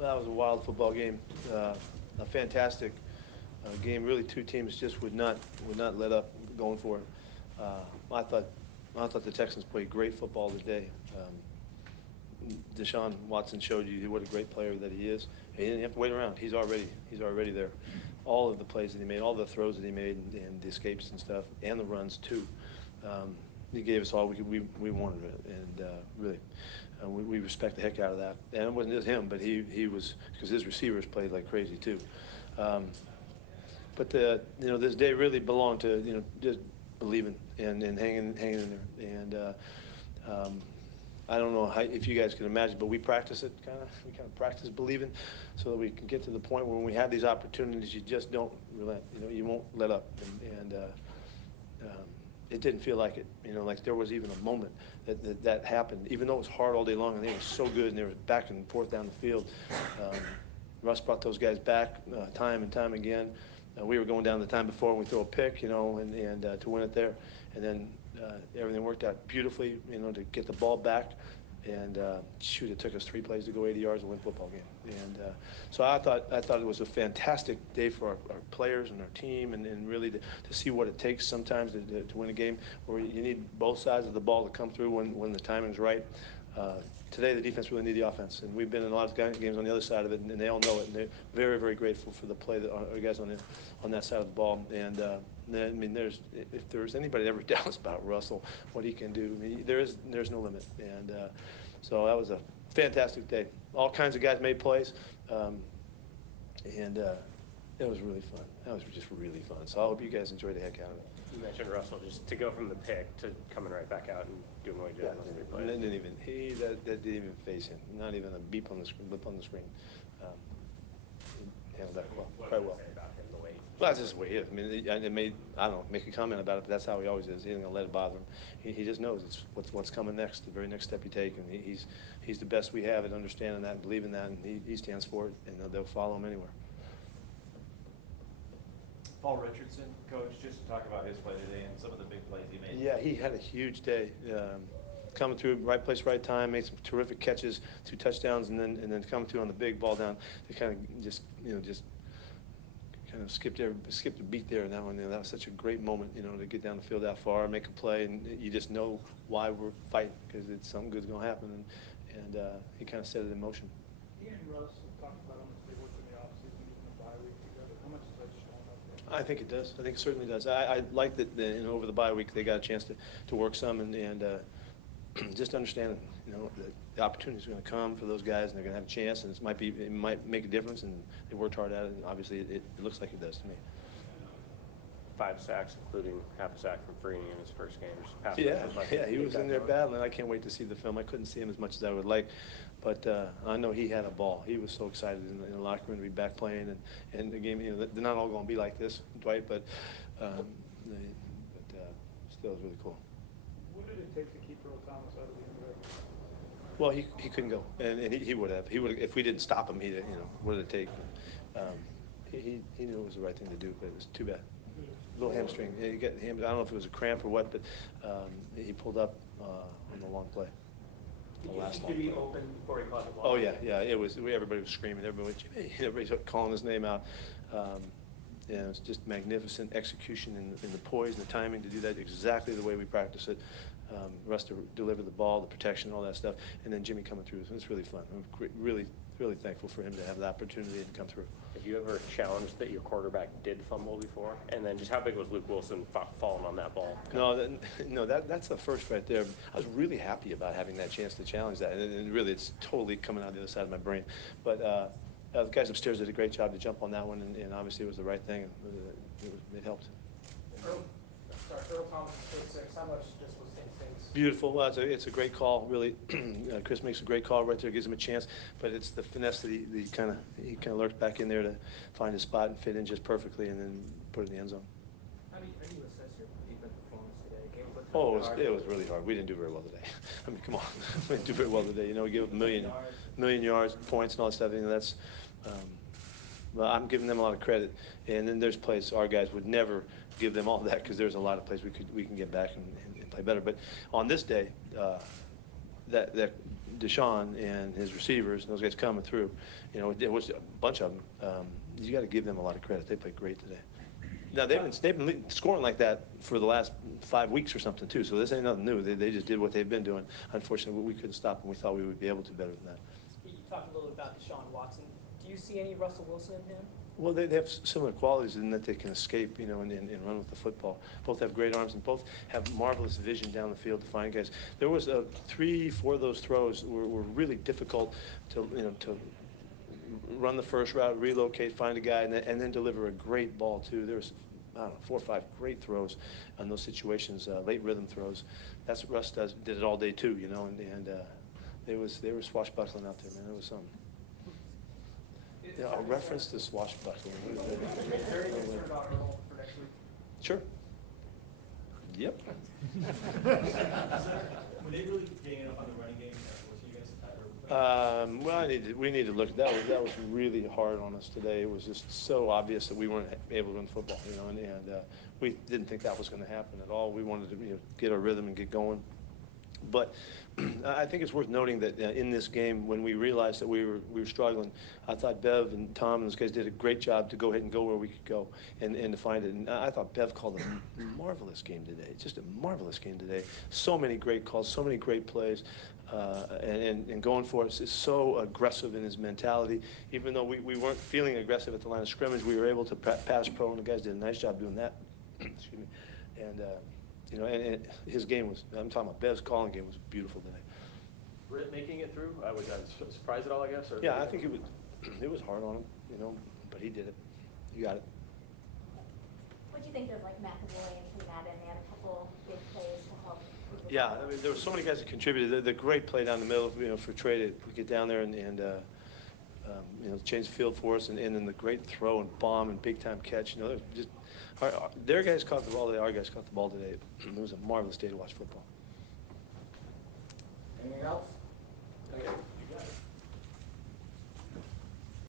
That was a wild football game, a fantastic game. Really, two teams just would not let up going for it. I thought the Texans played great football today. Deshaun Watson showed you what a great player that he is. He didn't have to wait around. He's already there. All of the plays that he made, all the throws that he made, and the escapes and stuff, and the runs too. He gave us all we wanted it, and really. We respect the heck out of that, and it wasn't just him, but he was, because his receivers played like crazy too. But this day really belonged to just believing and hanging in there. And I don't know if you guys can imagine, but we practice it we kind of practice believing, so that we can get to the point where when we have these opportunities, you just don't relent. You won't let up, and it didn't feel like it. Like there was even a moment that happened, even though it was hard all day long, and they were so good, and they were back and forth down the field. Russ brought those guys back time and time again. We were going down the time before, and we throw a pick, and to win it there, and then everything worked out beautifully, to get the ball back, and shoot, it took us 3 plays to go 80 yards and win the football game. And so I thought it was a fantastic day for our players and our team, and really to see what it takes sometimes to win a game where you need both sides of the ball to come through when the timing's right. Today the defense really needed the offense, and we've been in a lot of games on the other side of it, and they all know it, and they're very, very grateful for the play that our guys on that side of the ball. And I mean, if there's anybody that ever doubts about Russell, what he can do, I mean, there's no limit. And so that was a fantastic day. All kinds of guys made plays, and it was really fun. That was just really fun. So I hope you guys enjoyed the heck out of it. You mentioned Russell, just to go from the pick to coming right back out and doing what he did. That didn't even phase him. Not even a blip on the screen. He handled that quite well. Well, that's just the way he is. I mean, I don't know, make a comment about it, but that's how he always is. He ain't gonna let it bother him. He just knows it's what's coming next, the very next step you take, and he's the best we have at understanding that and believing that, and he stands for it, and they'll follow him anywhere. Paul Richardson, coach, just to talk about his play today and some of the big plays he made. Yeah, he had a huge day. Coming through, right place, right time, made some terrific catches, 2 touchdowns, and then coming through on the big ball down. They kind of just kind of skipped a beat there in that one. That was such a great moment, to get down the field that far, make a play, and you just know why we're fighting, because something good's going to happen, and he kind of set it in motion. He and Russ talked about how much they worked in the offseason, even the bye week together. How much does that show up there? I think it does. I think it certainly does. I like that over the bye week they got a chance to work some and just understand the opportunity is going to come for those guys, and they're going to have a chance, and it might make a difference, and they worked hard at it, and obviously it looks like it does to me. 5 sacks, including half a sack from Freeney in his first game. Yeah, he was in there battling. I can't wait to see the film. I couldn't see him as much as I would like, but I know he had a ball. He was so excited in the locker room to be back playing, and the game. They're not all going to be like this, Dwight, but still, it's really cool. What did it take to keep Earl Thomas out of the end of that? Well, he couldn't go, and he would have. He would if we didn't stop him. What did it take? He knew it was the right thing to do, but it was too bad. A little hamstring. He got I don't know if it was a cramp or what, but he pulled up on the long play. Did he open before he caught the ball? Oh yeah. It was. Everybody was screaming. Everybody, Jimmy. Everybody's calling his name out. Yeah, it's just magnificent execution in the poise and the timing to do that exactly the way we practice it. Russ to deliver the ball, the protection, all that stuff, and then Jimmy coming through. It's really fun. I'm really thankful for him to have the opportunity and come through. Have you ever challenged that your quarterback did fumble before? And then just how big was Luke Wilson falling on that ball? No, that's the first right there. I was really happy about having that chance to challenge that, and really it's totally coming out of the other side of my brain. But the guys upstairs did a great job to jump on that one, and obviously it was the right thing, and it helped. Earl Thomas is 6'6". How much just was instincts? Beautiful. Well, it's a great call, really. Chris makes a great call right there, gives him a chance, but it's the finesse that he kind of lurks back in there to find his spot and fit in just perfectly, and then put it in the end zone. How do you assess your defense performance today? It was really hard. We didn't do very well today. I mean, come on, we didn't do very well today. We gave up a million yards, points, and all that stuff. That's. Well, I'm giving them a lot of credit, and then there's plays our guys would never give them all that, because there's a lot of plays we can get back and play better. But on this day, that Deshaun and his receivers and those guys coming through, you know, it was a bunch of them. You got to give them a lot of credit. They played great today. Now they've been scoring like that for the last 5 weeks or something too. So this ain't nothing new. They just did what they've been doing. Unfortunately, we couldn't stop them. We thought we would be able to better than that. You talked a little bit about Deshaun Watson. Do you see any Russell Wilson in him? Well, they have similar qualities in that they can escape, you know, and run with the football. Both have great arms and both have marvelous vision down the field to find guys. There was 3, 4 of those throws were really difficult to, you know, to run the first route, relocate, find a guy, and then deliver a great ball too. There's, I don't know, 4 or 5 great throws on those situations, late rhythm throws. That's what Russ did it all day too, you know, and they were swashbuckling out there, man. It was something. Yeah, a reference to swashbuckling. What is that? Is there any concern about Earl for next week? Sure. Yep. Were they really ganging up on the running game and forcing you guys to tie? Well, we need to look. That was really hard on us today. It was just so obvious that we weren't able to win football, you know, and we didn't think that was going to happen at all. We wanted to, you know, get our rhythm and get going. But I think it's worth noting that in this game, when we realized that we were struggling, I thought Bev and Tom and those guys did a great job to go ahead and go where we could go and to find it. And I thought Bev called a marvelous game today, just a marvelous game today. So many great calls, so many great plays, and going for it is so aggressive in his mentality. Even though we weren't feeling aggressive at the line of scrimmage, we were able to pass pro, and the guys did a nice job doing that. Excuse me. And you know, and his game was, I'm talking about Bev's calling game was beautiful today. Britt making it through, was that surprised at all, I guess? Or Yeah, I think it was hard on him, you know, but he did it. You got it. What do you think of like McAvoy and Keenan? They had a couple big plays to help. Yeah, I mean, there were so many guys that contributed. The great play down the middle, you know, for Trey to get down there and you know, change the field for us, and then the great throw and bomb and big time catch. You know, just their guys caught the ball today. Our guys caught the ball today. It was a marvelous day to watch football. Anything else?